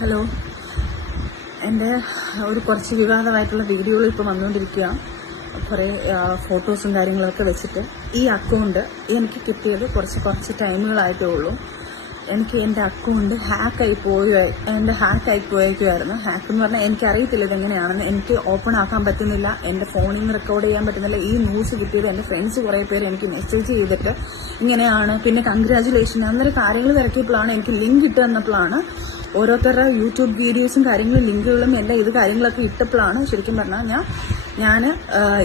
Hello, എൻ്റെ ഒരു കുറച്ച് വിവാദമായിട്ടുള്ള വീഡിയോകൾ ഇപ്പോൾ വന്നുകൊണ്ടിരിക്കുക. കുറേ ഫോട്ടോസും കാര്യങ്ങളൊക്കെ വെച്ചിട്ട് ഈ അക്കൗണ്ട് എനിക്ക് കിട്ടിയത് കുറച്ച് ടൈമുകളായിട്ടേ ഉള്ളൂ. എനിക്ക് എൻ്റെ അക്കൗണ്ട് ഹാക്കായി പോയേക്കുമായിരുന്നു. ഹാക്ക് എന്ന് പറഞ്ഞാൽ എനിക്കറിയത്തില്ല ഇതെങ്ങനെയാണെന്ന്. എനിക്ക് ഓപ്പൺ ആക്കാൻ പറ്റുന്നില്ല, എൻ്റെ ഫോണിൽ നിന്ന് റെക്കോർഡ് ചെയ്യാൻ പറ്റുന്നില്ല. ഈ ന്യൂസ് കിട്ടിയത് എൻ്റെ ഫ്രണ്ട്സ് കുറേ പേര് എനിക്ക് മെസ്സേജ് ചെയ്തിട്ട് ഇങ്ങനെയാണ്, പിന്നെ കൺഗ്രാജുലേഷൻ അന്നേരം കാര്യങ്ങൾ തിരക്കിയപ്പോഴാണ് എനിക്ക് ലിങ്ക് ഇട്ട് തന്നപ്പോഴാണ് ഓരോരുത്തരുടെ യൂട്യൂബ് വീഡിയോസും കാര്യങ്ങളും ലിങ്കുകളും എല്ലാം ഇത് കാര്യങ്ങളൊക്കെ ഇട്ടപ്പോഴാണ് ശരിക്കും പറഞ്ഞാൽ ഞാൻ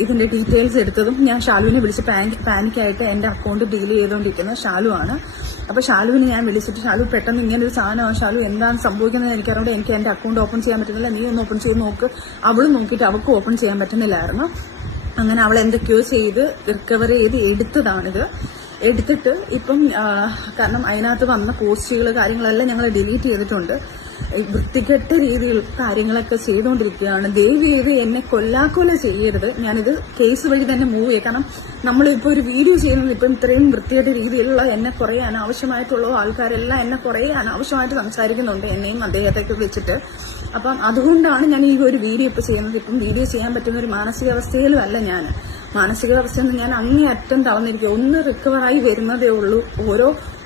ഇതിന്റെ ഡീറ്റെയിൽസ് എടുത്തതും. ഞാൻ ഷാലുവിനെ വിളിച്ച് പാനിക്കായിട്ട് എൻ്റെ അക്കൗണ്ട് ഡീൽ ചെയ്തുകൊണ്ടിരിക്കുന്നത് ഷാലുവാണ്. അപ്പോൾ ഷാലുവിനെ ഞാൻ വിളിച്ചിട്ട്, ഷാലു പെട്ടെന്ന് ഇങ്ങനെ ഒരു സാധനമാണ്, ഷാലു എന്താണ് സംഭവിക്കുന്നത് എനിക്കറിയാണ്ട്, എനിക്ക് എൻ്റെ അക്കൗണ്ട് ഓപ്പൺ ചെയ്യാൻ പറ്റുന്നില്ല, നീ ഒന്ന് ഓപ്പൺ ചെയ്ത് നോക്ക്. അവളും നോക്കിയിട്ട് അവൾക്ക് ഓപ്പൺ ചെയ്യാൻ പറ്റുന്നില്ലായിരുന്നു. അങ്ങനെ അവൾ എന്തൊക്കെയോ ചെയ്ത് റിക്കവർ ചെയ്ത് എടുത്തതാണിത്. എടുത്തിട്ട് ഇപ്പം കാരണം അതിനകത്ത് വന്ന പോസ്റ്റുകൾ കാര്യങ്ങളെല്ലാം ഞങ്ങൾ ഡിലീറ്റ് ചെയ്തിട്ടുണ്ട്. വൃത്തികെട്ട രീതിയിൽ കാര്യങ്ങളൊക്കെ ചെയ്തുകൊണ്ടിരിക്കുകയാണ്. ദയവ് ചെയ്ത് എന്നെ കൊല്ലാക്കൊല ചെയ്യരുത്. ഞാനിത് കേസ് വഴി തന്നെ മൂവ് ചെയ്യും. കാരണം നമ്മളിപ്പോൾ ഒരു വീഡിയോ ചെയ്യുന്നത് ഇപ്പം ഇത്രയും വൃത്തികെട്ട രീതിയിലുള്ള എന്നെ കുറേ അനാവശ്യമായിട്ടുള്ള ആൾക്കാരെല്ലാം എന്നെ കുറേ അനാവശ്യമായിട്ട് സംസാരിക്കുന്നുണ്ട്, എന്നെയും അദ്ദേഹത്തെയൊക്കെ വെച്ചിട്ട്. അപ്പം അതുകൊണ്ടാണ് ഞാൻ ഈ ഒരു വീഡിയോ ഇപ്പോൾ ചെയ്യുന്നത്. ഇപ്പം വീഡിയോ ചെയ്യാൻ പറ്റുന്ന ഒരു മാനസികാവസ്ഥയിലും അല്ല ഞാൻ. മാനസികാവസ്ഥയിൽ നിന്ന് ഞാൻ അങ്ങേയറ്റം തളർന്നിരിക്കുക. ഒന്ന് റിക്കവറായി വരുന്നതേ ഉള്ളൂ.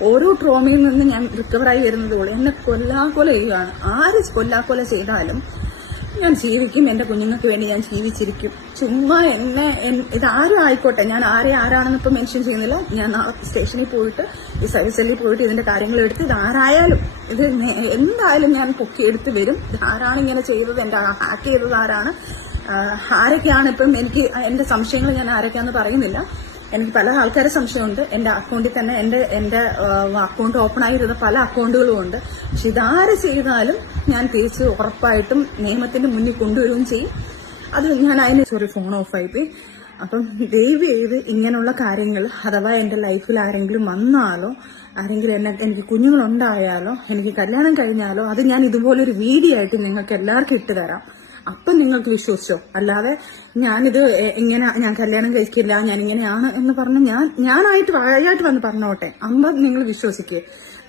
ഓരോ ട്രോമയിൽ നിന്ന് ഞാൻ റിക്കവറായി വരുന്നതേ ഉള്ളൂ. എന്നെ കൊല്ലാക്കൊല ചെയ്യുകയാണ്. ആര് കൊല്ലാക്കൊല ചെയ്താലും ഞാൻ ജീവിക്കും. എന്റെ കുഞ്ഞുങ്ങൾക്ക് വേണ്ടി ഞാൻ ജീവിച്ചിരിക്കും. ചുമ്മാ ഇതാരും ആയിക്കോട്ടെ, ഞാൻ ആരാണെന്ന് ഇപ്പം മെൻഷൻ ചെയ്യുന്നില്ല. ഞാൻ നാളെ സ്റ്റേഷനിൽ പോയിട്ട് ഈ സർവീസ് സെല്ലിൽ പോയിട്ട് ഇതിന്റെ കാര്യങ്ങൾ എടുത്ത് ഇതാരായാലും ഇത് എന്തായാലും ഞാൻ പൊക്കിയെടുത്ത് വരും. ആരാണ് ഇങ്ങനെ ചെയ്തത്, എന്റെ ഹാക്ക് ചെയ്തത് ആരൊക്കെയാണ്. ഇപ്പം എനിക്ക് എന്റെ സംശയങ്ങൾ ഞാൻ ആരൊക്കെയാണെന്ന് പറയുന്നില്ല. എനിക്ക് പല ആൾക്കാരെ സംശയമുണ്ട്. എന്റെ അക്കൗണ്ടിൽ തന്നെ എന്റെ അക്കൗണ്ട് ഓപ്പൺ ആയിരുന്ന പല അക്കൗണ്ടുകളും ഉണ്ട്. പക്ഷെ ഇതാര് ചെയ്താലും ഞാൻ തിരിച്ച് ഉറപ്പായിട്ടും നിയമത്തിന്റെ മുന്നിൽ കൊണ്ടുവരികയും ചെയ്യും. അത് ഞാൻ ഫോൺ ഓഫായിപ്പോയി. അപ്പം ദയവ് ചെയ്ത് ഇങ്ങനെയുള്ള കാര്യങ്ങൾ അഥവാ എന്റെ ലൈഫിൽ ആരെങ്കിലും വന്നാലോ, ആരെങ്കിലും എനിക്ക് കുഞ്ഞുങ്ങളുണ്ടായാലോ, എനിക്ക് കല്യാണം കഴിഞ്ഞാലോ, അത് ഞാൻ ഇതുപോലൊരു വീഡിയോ ആയിട്ട് നിങ്ങൾക്ക് എല്ലാവർക്കും ഇട്ട് തരാം. അപ്പം നിങ്ങൾക്ക് വിശ്വസിച്ചോ. അല്ലാതെ ഞാനിത് ഞാൻ കല്യാണം കഴിക്കില്ല, ഞാൻ ഇങ്ങനെയാണ് എന്ന് പറഞ്ഞ് ഞാനായിട്ട് വായായിട്ട് വന്ന് പറഞ്ഞോട്ടെ, നിങ്ങൾ വിശ്വസിക്കേ.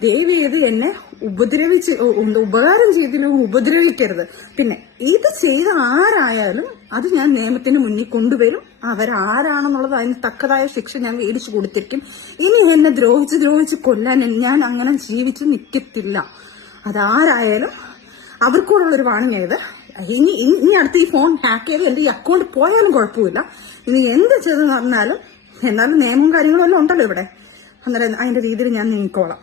ദയവ് ചെയ്ത് എന്നെ ഉപകാരം ചെയ്തില്ലെങ്കിൽ ഉപദ്രവിക്കരുത്. പിന്നെ ഇത് ചെയ്ത ആരായാലും അത് ഞാൻ നിയമത്തിന് മുന്നിൽ കൊണ്ടുവരും. അവരാരാണെന്നുള്ളത് അതിന് തക്കതായ ശിക്ഷ ഞാൻ മേടിച്ചു കൊടുത്തിരിക്കും. ഇനി എന്നെ ദ്രോഹിച്ച് കൊല്ലാൻ ഞാൻ അങ്ങനെ ജീവിച്ച് നിൽക്കത്തില്ല. അതാരായാലും അവർക്കൂടുള്ളൊരു വാണിംഗ് ചെയ്ത് ഇനി അടുത്ത് ഈ ഫോൺ ഹാക്ക് ചെയ്ത് എന്റെ ഈ അക്കൗണ്ട് പോയാലും കുഴപ്പമില്ല. ഇനി എന്ത് ചെയ്തെന്ന് പറഞ്ഞാലും എന്നാലും നിയമവും കാര്യങ്ങളും എല്ലാം ഉണ്ടല്ലോ ഇവിടെ. അന്നേരം അതിന്റെ രീതിയിൽ ഞാൻ നീങ്ങിക്കോളാം.